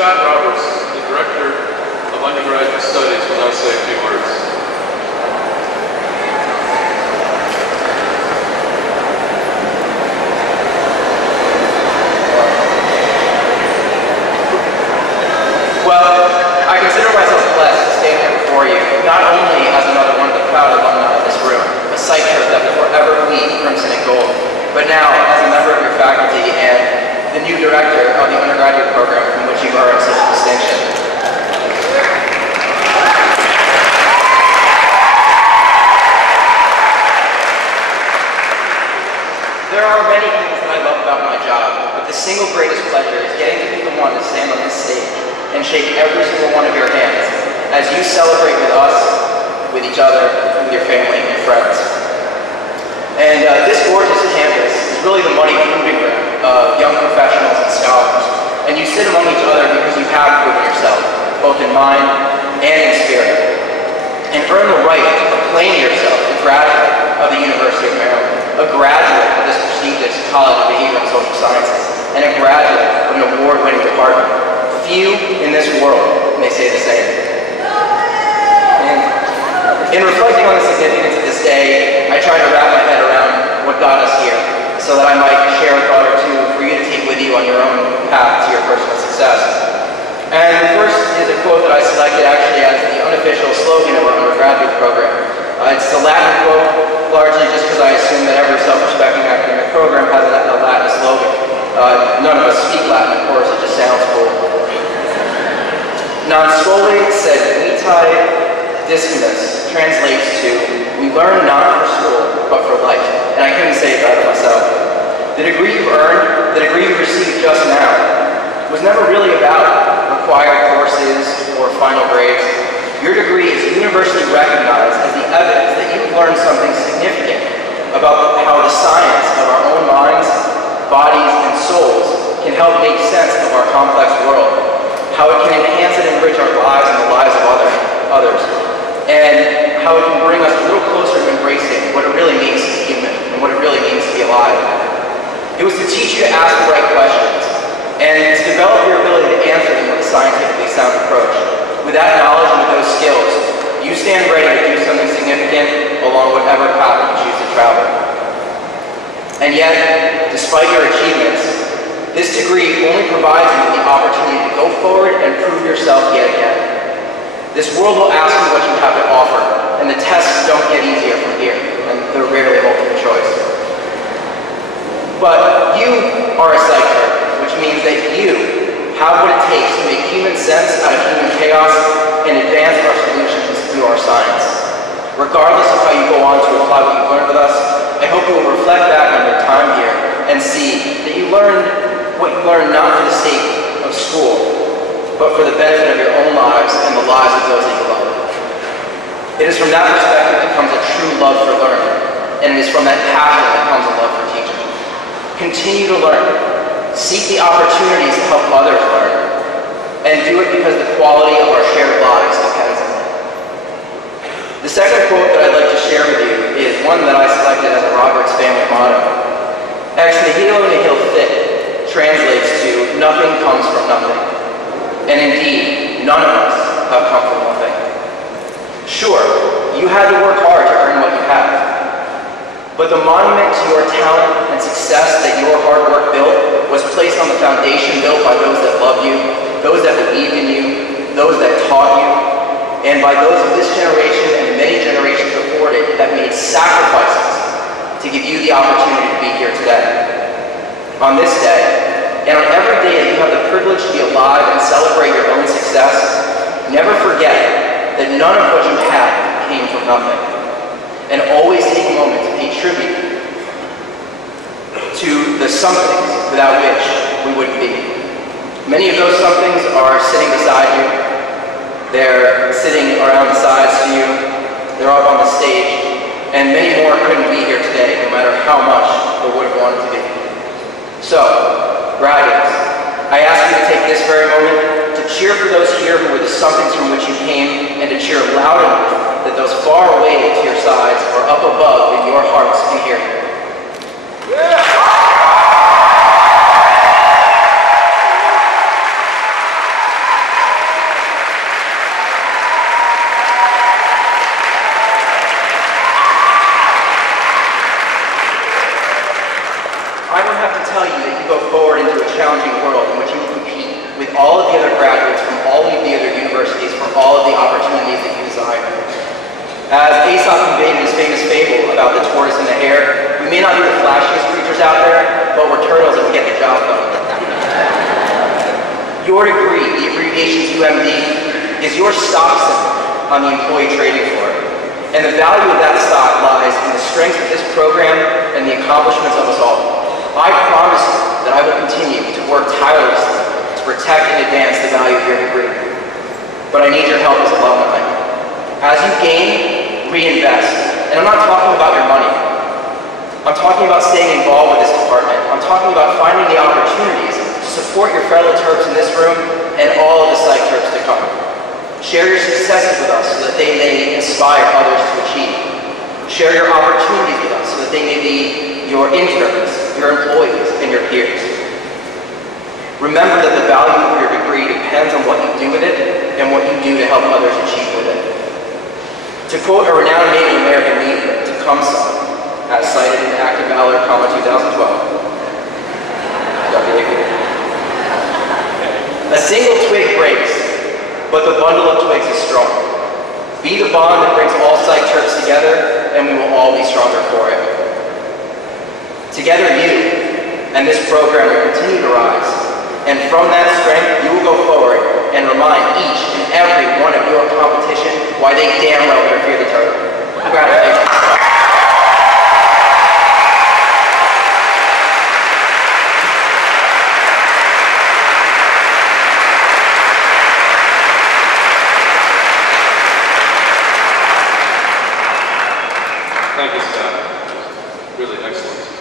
Scott Roberts, the Director of Undergraduate Studies, will now say a few words. Well, I consider myself blessed to stand here before you, not only as another one of the proud alumni of this room, a sight shirt that will forever bleed crimson and gold, but now as a member of your faculty and the new director of the undergraduate program from which you've earned such distinction. There are many things that I love about my job, but the single greatest pleasure is getting to be the one to stand on this stage and shake every single one of your hands as you celebrate with us, with each other, with your family and your friends. And this gorgeous campus is really the money proving ground of young professionals and scholars. And you sit among each other because you have proven yourself, both in mind and in spirit. And earn the right to proclaim yourself a graduate of the University of Maryland, a graduate of this prestigious College of Behavioral and Social Sciences, and a graduate of an award-winning department. Few in this world may say the same. And in reflecting on the significance of this day, I try to wrap my head around what got us here, so that I might share a thought or two for you to take with you on your own path to your personal success. And the first is a quote that I selected actually as the unofficial slogan of our undergraduate program. It's the Latin quote, largely just because I assume that every self-respecting academic program has a Latin slogan. None of us speak Latin, of course, it just sounds cool. Non sole sed vitae discimus translates to, we learn not for school, but for life. And I couldn't say it better myself. The degree you've earned, the degree you received just now, was never really about required courses or final grades. Your degree is universally recognized as the evidence that you've learned something significant about how the science of our own minds, bodies, and souls can help make sense of our complex world, how it can enhance and enrich our lives and the lives of others, and how it can bring us a little closer to embracing what it really means to be human and what it really means to be alive. It was to teach you to ask the right questions and to develop your ability to answer them with a scientifically sound approach. With that knowledge and with those skills, you stand ready to do something significant along whatever path you choose to travel. And yet, despite your achievements, this degree only provides you with the opportunity to go forward and prove yourself yet again. This world will ask you what you have to offer, and the tests don't get easier from here, and they're rarely multiple choice. But you are a psycher, which means that you have what it takes to make human sense out of human chaos and advance our solutions through our science. Regardless of how you go on to apply what you've learned with us, I hope you will reflect back on your time here and see that you learned what you learned not for the sake of school, but for the benefit of your own lives and the lives of those that you love. It is from that perspective that comes a true love for learning, and it is from that passion that comes a love for teaching. Continue to learn. Seek the opportunities to help others learn, and do it because the quality of our shared lives depends on it. The second quote that I'd like to share with you is one that I selected as a Roberts family motto. Ex nihilo nihil fit translates to nothing comes from nothing. And indeed, none of us have come from nothing. Sure, you had to work hard to earn what you have. But the monument to your talent and success that your hard work built was placed on the foundation built by those that loved you, those that believed in you, those that taught you, and by those of this generation and many generations before it that made sacrifices to give you the opportunity to be here today. On this day, and on every day that you have the privilege to be alive and celebrate your own success, never forget that none of what you had came from nothing. And always take a moment to pay tribute to the somethings without which we wouldn't be. Many of those somethings are sitting beside you. They're sitting around the sides of you. They're up on the stage. And many more couldn't be here today, no matter how much they would have wanted to be. So, graduates, I ask you to take this very moment to cheer for those here who were the somethings from which you came, and to cheer loud enough that those far away to your sides or up above in your hearts can hear you. Yeah. to a challenging world in which you will compete with all of the other graduates from all of the other universities for all of the opportunities that you desire. As Aesop conveyed in his famous fable about the tortoise and the hare, we may not be the flashiest creatures out there, but we're turtles and we get the job done. Your degree, the abbreviation UMD, is your stock symbol on the employee trading floor. And the value of that stock lies in the strength of this program and the accomplishments of us all. I promise you that I will continue to work tirelessly to protect and advance the value of your degree. But I need your help as alumni. As you gain, reinvest. And I'm not talking about your money. I'm talking about staying involved with this department. I'm talking about finding the opportunities to support your fellow Terps in this room and all of the Psych Terps to come. Share your successes with us so that they may inspire others to achieve. Share your opportunities with us so that they may be your interns, your employees, and your peers. Remember that the value of your degree depends on what you do with it and what you do to help others achieve with it. To quote a renowned Native American leader, Tecumseh, as cited in Act of Valor, 2012, a single twig breaks, but the bundle of twigs is strong. Be the bond that brings all Psych Terps together, and we will all be stronger for it. Together, you and this program will continue to rise, and from that strength, you will go forward and remind each and every one of your competition why they damn well better fear the turtle. Congratulations. Thank you, Scott. Really excellent.